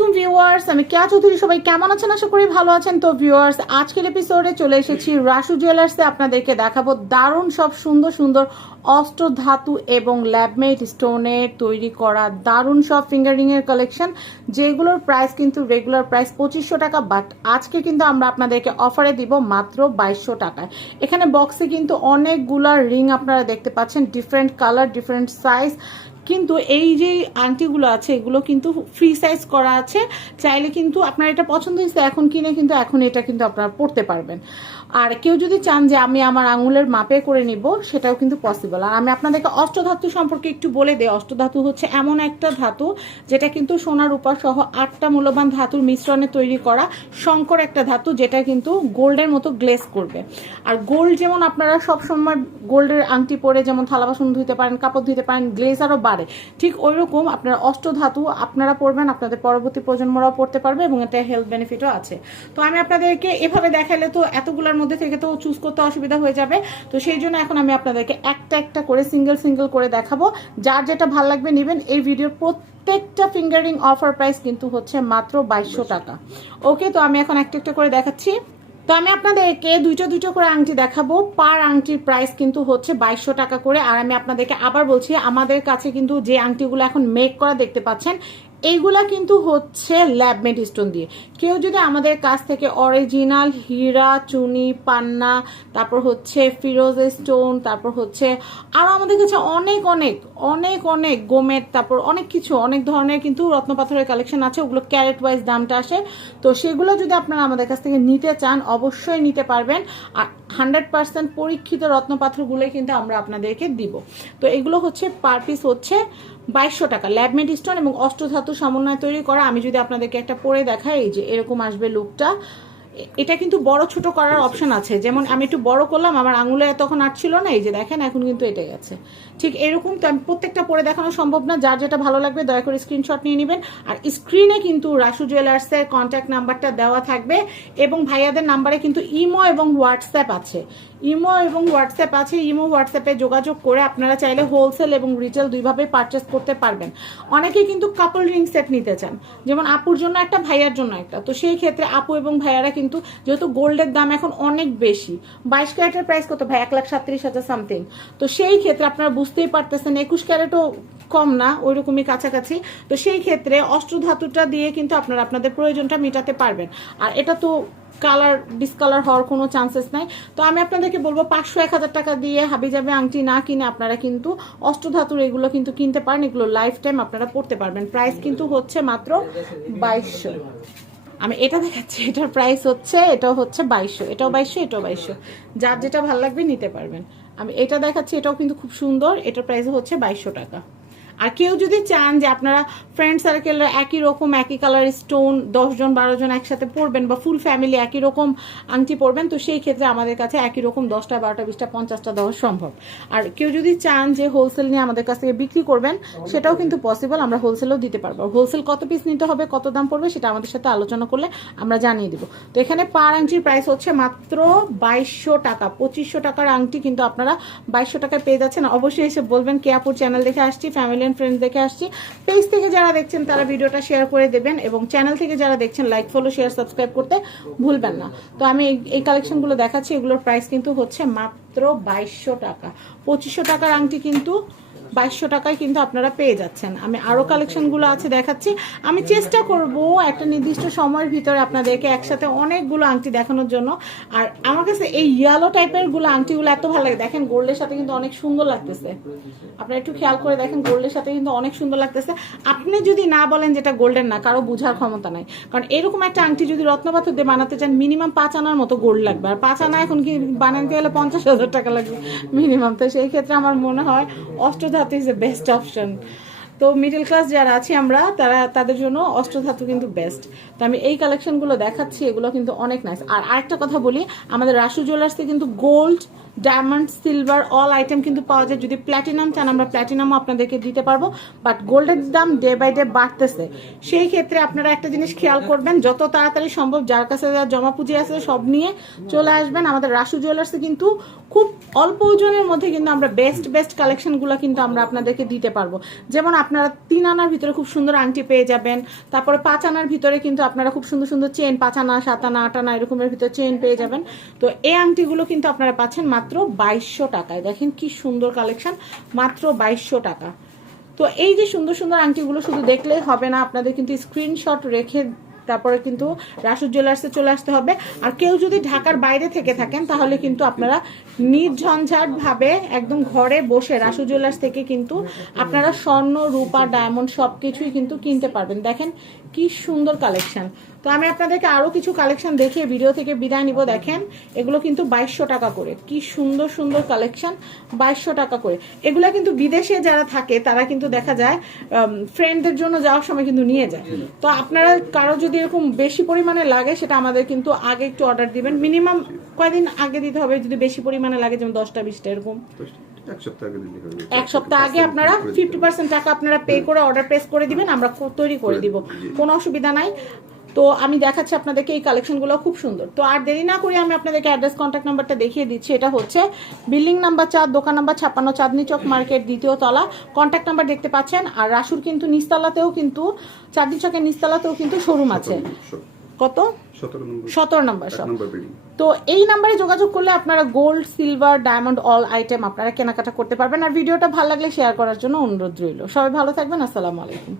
আলাইকুম ভিউয়ার্স, আমি কেয়া চৌধুরী। সবাই কেমন আছেন? আশা করি ভালো আছেন। তো ভিউয়ার্স, আজকের এপিসোডে চলে এসেছি রাসু জুয়েলার্সে। আপনাদেরকে দেখাবো দারুণ সব সুন্দর সুন্দর অষ্টধাতু এবং ল্যাবমেড স্টোনের তৈরি করা দারুণ সব ফিঙ্গারিংয়ের কালেকশন, যেগুলোর প্রাইস কিন্তু রেগুলার প্রাইস 2500 টাকা, বাট আজকে কিন্তু আমরা আপনাদেরকে অফারে দিব মাত্র 2200 টাকায়। এখানে বক্সে কিন্তু অনেকগুলা রিং আপনারা দেখতে পাচ্ছেন, ডিফারেন্ট কালার, ডিফারেন্ট সাইজ। কিন্তু এই যে আংটিগুলো আছে এগুলো কিন্তু ফ্রি সাইজ করা আছে। চাইলে কিন্তু আপনার এটা পছন্দ হয়েছে এখন কিনে কিন্তু এখন এটা কিন্তু আপনারা পড়তে পারবেন। আর কেউ যদি চান যে আমি আমার আঙুলের মাপে করে নিব, সেটাও কিন্তু পসিবল। আর আমি আপনাদেরকে অষ্টধাতু সম্পর্কে একটু বলে দিই। অষ্টধাতু হচ্ছে এমন একটা ধাতু যেটা কিন্তু সোনা রূপা সহ 8টা মূল্যবান ধাতুর মিশ্রণে তৈরি করা সংকর একটা ধাতু, যেটা কিন্তু গোল্ডের মতো গ্লেজ করবে। আর গোল্ড যেমন আপনারা সবসময় গোল্ডের আংটি পরে যেমন থালা বাসন ধুতে পারেন, কাপড় ধুতে পারেন, গ্লেজ আরও বাড়ে, ঠিক ওই রকম আপনারা অষ্টধাতু আপনারা পরবেন, আপনাদের পরবর্তী প্রজন্মরাও পড়তে পারবে এবং এটা হেলথ বেনিফিটও আছে। তো আমি আপনাদেরকে এভাবে দেখালে তো এতগুলোর মধ্যে থেকে তো চুজ করতে অসুবিধা হয়ে যাবে। তো সেই জন্য এখন আমি আপনাদেরকে একটা একটা করে সিঙ্গেল সিঙ্গেল করে দেখাবো। যার যেটা ভালো লাগবে নেবেন। এই ভিডিওর প্রত্যেকটা ফিঙ্গারিং অফার প্রাইস কিন্তু হচ্ছে মাত্র 2200 টাকা। ওকে, তো আমি এখন একটা একটা করে দেখাচ্ছি। তো আমি আপনাদেরকে দুইটা দুইটা করে আংটি দেখাবো। পার আংটির প্রাইস কিন্তু হচ্ছে 2200 টাকা করে। আর আমি আপনাদেরকে আবার বলছি, আমাদের কাছে কিন্তু যে আংটিগুলো এখন মেক করা দেখতে পাচ্ছেন, এইগুলা কিন্তু হচ্ছে ল্যাবমেড স্টোন দিয়ে। কেউ যদি আমাদের কাছ থেকে অরিজিনাল হীরা, চুনি, পান্না, তারপর হচ্ছে ফিরোজ স্টোন, তারপর হচ্ছে আরও আমাদের কাছে অনেক অনেক অনেক অনেক গোমেট, তারপর অনেক কিছু অনেক ধরনের কিন্তু রত্নপাথরের কালেকশন আছে। ওগুলো ক্যারেট ওয়াইজ দামটা আসে। তো সেগুলো যদি আপনারা আমাদের কাছ থেকে নিতে চান অবশ্যই নিতে পারবেন। আর 100% পরীক্ষিত রত্নপাথরগুলোই কিন্তু আমরা আপনাদেরকে দিব। তো এগুলো হচ্ছে পার পিস হচ্ছে 2200 টাকা। ল্যাবমেড স্টোন এবং অষ্টধাতু সমন্বয়ে তৈরি করা। আমি যদি আপনাদেরকে একটা পরে দেখাই, এই যে এরকম আসবে লুকটা। এটা কিন্তু বড় ছোট করার অপশন আছে। যেমন আমি একটু বড় করলাম, আমার আঙুলে তখন আটছিল না, এই যে দেখেন এখন কিন্তু এটা গেছে। ঠিক এরকম। তো আমি প্রত্যেকটা পরে দেখানো সম্ভব না। যার যেটা ভালো লাগবে দয়া করে স্ক্রিনশট নিয়ে নেবেন। আর স্ক্রিনে কিন্তু রাসু জুয়েলার্সের কন্ট্যাক্ট নাম্বারটা দেওয়া থাকবে এবং ভাইয়াদের নাম্বারে কিন্তু ইমো এবং হোয়াটসঅ্যাপ আছে। ইমো এবং হোয়াটসঅ্যাপ আছে। ইমো হোয়াটসঅ্যাপে যোগাযোগ করে আপনারা চাইলে হোলসেল এবং রিটেল দুইভাবে পারচেস করতে পারবেন। অনেকেই কিন্তু কাপল রিং সেট নিতে চান, যেমন আপুর জন্য একটা, ভাইয়ার জন্য একটা। তো সেই ক্ষেত্রে আপু এবং ভাইয়ারা কিন্তু, যেহেতু গোল্ডের দাম এখন অনেক বেশি, 22 ক্যারেটের প্রাইস কত ভাই? 1,37,000 সামথিং। তো সেই ক্ষেত্রে আপনারা বুঝতেই পারতেছেন 21 ক্যারেটও কম না, ওই রকমই কাছাকাছি। তো সেই ক্ষেত্রে অষ্টধাতুটা দিয়ে কিন্তু আপনারা আপনাদের প্রয়োজনটা মেটাতে পারবেন। আর এটা তো কালার ডিসকালার হওয়ার কোনো চান্সেস নাই। তো আমি আপনাদেরকে বলবো 500-1000 টাকা দিয়ে হাবিজাবি আংটি না কিনে আপনারা কিন্তু অষ্টধাতুর এগুলো কিন্তু কিনতে পারেন। এগুলো লাইফ টাইম আপনারা পড়তে পারবেন। প্রাইস কিন্তু হচ্ছে মাত্র 2200। আমি এটা দেখাচ্ছি, এটার প্রাইস হচ্ছে, এটাও হচ্ছে 2200, এটাও 2200, এটাও 2200। যার যেটা ভালো লাগবে নিতে পারবেন। আমি এটা দেখাচ্ছি, এটাও কিন্তু খুব সুন্দর। এটার প্রাইস হচ্ছে 2200 টাকা। আর কেউ যদি চান যে আপনারা ফ্রেন্ড সার্কেল একই রকম একই কালার স্টোন 10 জন 12 জন একসাথে পরবেন, বা ফুল ফ্যামিলি একই রকম আংটি পরবেন, তো সেই ক্ষেত্রে আমাদের কাছে একই রকম 10টা 12টা 20টা 50টা দেওয়া সম্ভব। আর কেউ যদি চান যে হোলসেল নিয়ে আমাদের কাছ থেকে বিক্রি করবেন, সেটাও কিন্তু পসিবল। আমরা হোলসেলও দিতে পারবো। হোলসেল কত পিস নিতে হবে, কত দাম পড়বে, সেটা আমাদের সাথে আলোচনা করলে আমরা জানিয়ে দেবো। তো এখানে পার আংটির প্রাইস হচ্ছে মাত্র 2200 টাকা। 2500 টাকার আংটি কিন্তু আপনারা 2200 টাকায় পেয়ে যাচ্ছেন। অবশ্যই এসে বলবেন কেয়াপুর চ্যানেল দেখে আসছি, ফ্যামিলি ফ্রেন্ডস দেখে আসছি। পেজ থেকে যারা দেখছেন তারা ভিডিওটা শেয়ার করে দেবেন এবং চ্যানেল থেকে যারা দেখছেন লাইক, ফলো, শেয়ার, সাবস্ক্রাইব করতে ভুলবেন না। তো আমি এই কালেকশনগুলো দেখাচ্ছি, এগুলোর প্রাইস কিন্তু হচ্ছে মাত্র 2200 টাকা। 2500 টাকার আংটি কিন্তু 2200 টাকায় কিন্তু আপনারা পেয়ে যাচ্ছেন। আমি আরও কালেকশনগুলো আছে দেখাচ্ছি। আমি চেষ্টা করব একটা নির্দিষ্ট সময়ের ভিতরে আপনাদেরকে একসাথে অনেকগুলো আংটি দেখানোর জন্য। আর আমার কাছে এই ইয়েলো টাইপের গুলো আংটিগুলো এত ভালো লাগে। দেখেন গোল্ডের সাথে কিন্তু অনেক সুন্দর লাগতেছে। আপনারা একটু খেয়াল করে দেখেন, গোল্ডের সাথে কিন্তু অনেক সুন্দর লাগতেছে। আপনি যদি না বলেন যেটা গোল্ডের না, কারো বোঝার ক্ষমতা নাই। কারণ এরকম একটা আংটি যদি রত্নপাথর দিয়ে বানাতে চান, মিনিমাম 5 আনার মতো গোল্ড লাগবে। আর 5 আনা এখন কি বানাতে গেলে 50,000 টাকা লাগবে মিনিমাম। তো সেই ক্ষেত্রে আমার মনে হয় অষ্টধাতু ইজ এ বেস্ট অপশন। তো মিডল ক্লাস যারা আছি আমরা, তাদের জন্য অষ্টধাতু কিন্তু বেস্ট। তো আমি এই কালেকশনগুলো দেখাচ্ছি, এগুলো কিন্তু অনেক নাইস। আর আরেকটা কথা বলি, আমাদের রাসু জুয়েলার্সে কিন্তু gold diamond silver all item কিন্তু পাওয়া যায়। যদি প্ল্যাটিনাম চান আমরা প্ল্যাটিনামও আপনাদেরকে দিতে পারবো, বাট গোল্ডের দাম ডে বাই ডে বাড়তেছে। সেই ক্ষেত্রে আপনারা একটা জিনিস খেয়াল করবেন, যত তাড়াতাড়ি সম্ভব যার কাছে যা জমা পুঁজি আছে সব নিয়ে চলে আসবেন আমাদের রাসু জুয়েলার্সে। কিন্তু খুব অল্প ওজনের মধ্যে কিন্তু আমরা বেস্ট কালেকশনগুলো কিন্তু আমরা আপনাদেরকে দিতে পারবো। যেমন আপনারা 3 আনার ভিতরে খুব সুন্দর আংটি পেয়ে যাবেন, তারপরে 5 আনার ভিতরে কিন্তু আপনারা খুব সুন্দর সুন্দর চেন, 5 আনা 7 আনা 8 আনা এরকমের ভিতরে চেন পেয়ে যাবেন। তো এই আংটিগুলো কিন্তু আপনারা পাচ্ছেন মাত্র 2200 টাকায়। দেখেন কি সুন্দর কালেকশন, মাত্র 2200 টাকা। তো এই যে সুন্দর সুন্দর আংটিগুলো শুধু দেখলেই হবে না, আপনাদের কিন্তু স্ক্রিনশট রেখে তারপরে কিন্তু রাসু জুয়েলার্সে চলে আসতে হবে। আর কেউ যদি ঢাকার বাইরে থেকে থাকেন তাহলে কিন্তু আপনারা নির্ঝঞ্ঝাট ভাবে একদম ঘরে বসে রাসু জুয়েলার্স থেকে কিন্তু আপনারা স্বর্ণ, রূপা, ডায়মন্ড সবকিছুই কিন্তু কিনতে পারবেন। দেখেন কি সুন্দর কালেকশন। তো আমি আপনাদেরকে আরো কিছু কালেকশন দেখিয়ে ভিডিও থেকে বিদায় নিব। দেখেন এগুলো কিন্তু 2200 টাকা করে, কি সুন্দর সুন্দর কালেকশন, 2200 টাকা করে। এগুলো কিন্তু বিদেশে যারা থাকে তারা কিন্তু দেখা যায় ফ্রেন্ডদের জন্য যাওয়ার সময় কিন্তু নিয়ে যায়। তো আপনারা কারো যদি এরকম বেশি পরিমাণে লাগে সেটা আমাদের কিন্তু আগে একটু অর্ডার দিবেন, মিনিমাম কয়দিন আগে দিতে হবে যদি বেশি পরিমাণে লাগে, যেমন 10টা 20টা এরকম। এক সপ্তাহ আগে আপনারা 50% টাকা আপনারা পে করে অর্ডার প্লেস করে দিবেন, আমরা তৈরি করে দিব, কোনো অসুবিধা নাই। তো আমি দেখাচ্ছি আপনাদেরকে এই কালেকশনগুলো খুব সুন্দর। তো আর দেরি না করে আমি আপনাদেরকে অ্যাড্রেস কন্ট্যাক্ট নাম্বারটা দেখিয়ে দিচ্ছি। এটা হচ্ছে বিল্ডিং নাম্বার 4, দোকান নাম্বার 56, চাঁদনি চক মার্কেট, 2য় তলা। কন্ট্যাক্ট নাম্বার দেখতে পাচ্ছেন। আর রাসুর কিন্তু নিচতলাতেও কিন্তু, চাঁদনি চকের নিচতলাতেও কিন্তু শোরুম আছে। কত? 17 নম্বর শপ। তো এই নাম্বারে যোগাযোগ করলে আপনারা gold, silver, diamond all item আপনারা কেনাকাটা করতে পারবেন। আর ভিডিওটা ভালো লাগলে শেয়ার করার জন্য অনুরোধ রইল। সবাই ভালো থাকবেন, আসসালামু আলাইকুম।